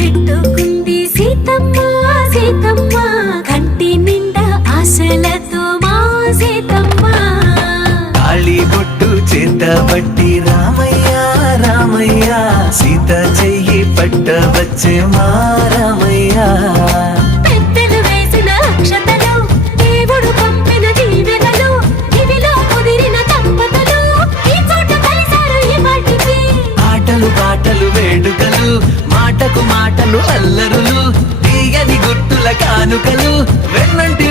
పెట్టుకుంది సీతమ్మ సీతమ్మ కంటి నిండా ఆశలతో మా సీతమ్మ తాళి బొట్టు చేత పట్టి రామయ్య రామయ్య సీత చెయ్యి పట్ట వచ్చే మా రామయ్య పెద్దలు వేసిన అక్షతలు దేవుడు పంపిన దీవెనలు ఇవిలో కుదిరిన దంపతులు ఈ చోట కలిసారు ఈ వాటికి ఆటలు పాటలు వేడుకలు మాటకు మాటలు అల్లరులు తీయని గుట్టుల కానుకలు వెన్నంటి